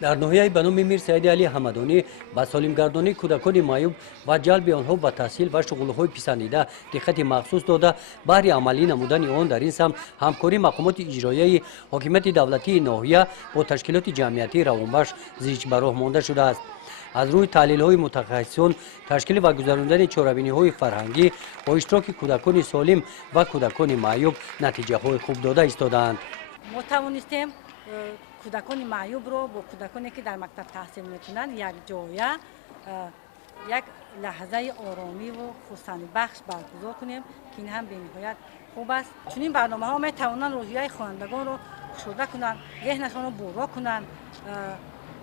در ناحیه به نام میر سعید علی حمدانی با سالمگردانی کودکان معیوب و جلب آنها به تحصیل و شغل‌های پسندیده دقت مخصوص داده بهر عملی نمودن آن در این سمت همکاری مقامات اجرایی حکومت دولتی ناحیه با تشکیلات جمعیتی روانبخش زیج به راه مانده شده است. از روی تحلیل‌های متخصصان تشکیل و گذراندن چاره‌بینی‌های فرهنگی با اشتراک کودکان سالم و کودکان معیوب نتیجه‌های خوب داده ایستادند. ما توانستیم کودکان معیوب رو با کودکانی که در مکتب تحصیل میکنند یک جایه یک لحظه آرامی و خرسندی بخش برگزار کنیم که این هم به نهایت خوب است. چون این برنامه ها می توانند روحیه خوانندگان رو گشوده کنند، ذهنشان رو بورا کنند،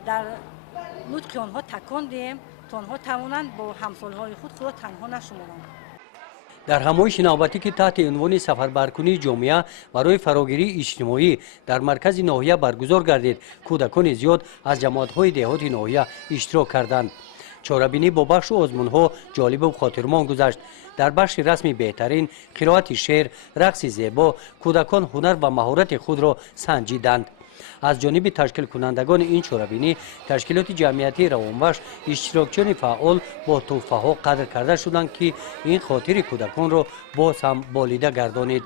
در نطق آنها تکان دهیم تا آنها توانند با همسالهای خود را تنها نشمارند. در همایش نوبتی که تحت عنوان سفربرکنی جامعه برای فراگیری اجتماعی در مرکز ناحیه برگزار گردید، کودکان زیاد از جماعت‌های دهات ناحیه اشتراک کردند. چاره‌بینی با بخش آزمون‌ها جالب و خاطرمان گذشت. در بخش رسمی بهترین قرائت شعر، رقص زیبا، کودکان هنر و مهارت خود را سنجیدند. از جانب تشکیل کنندگان این چاره‌بینی تشکیلات جمعیتی روانبخش اشتراکچیان فعال با تحفه‌ها قدر کرده شدند که این خاطر کودکان را باز هم بالیده گردانید.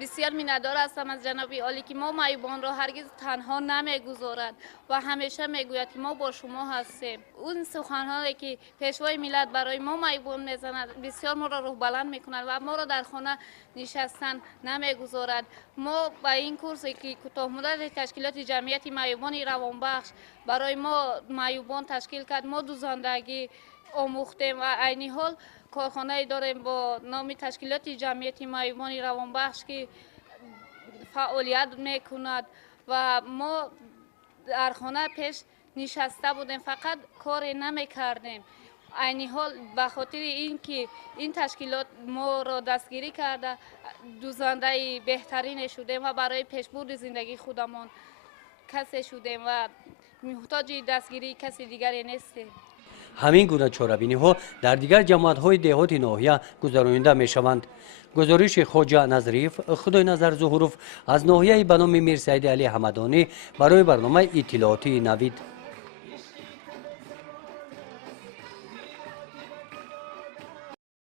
بسیار می‌ندار هستم از جناب عالی که ما معیوبان را هرگز تنها نمیگذارد و همیشه میگوید که ما با شما هستیم. اون سخن‌هایی که پیشوای ملت برای ما معیوبان میزند بسیار ما را روح بلند می‌کند و ما را در خانه نشستن نمیگذارد. ما با این کورسی که کوتاه مدت تشکیلات جمعیتی معیوبان روانبخش برای ما معیوبان تشکیل کرد، ما دوزاندگی آموختیم و عینی حال کارخانه داریم با نام تشکیلات جمعیتی معیوبان روانبخش که فعالیت میکند و ما در خانه پیش نشسته بودیم فقط کار نمیکردیم. عینی حال به خاطر اینکه این تشکیلات ما را دستگیری کرده دوزنده بهترین شدیم و برای پیشبرد زندگی خودمان کسی شدیم و محتاج دستگیری کسی دیگری نیستیم. همین گونه چاره‌بینی‌ها در دیگر جماعت‌های دهات ناحیه گذرانده می‌شوند. گزارش خواجه نظریف خدای نظر ظهوروف از ناحیه به نام میر سعید علی حمدانی برای برنامه اطلاعاتی نوید.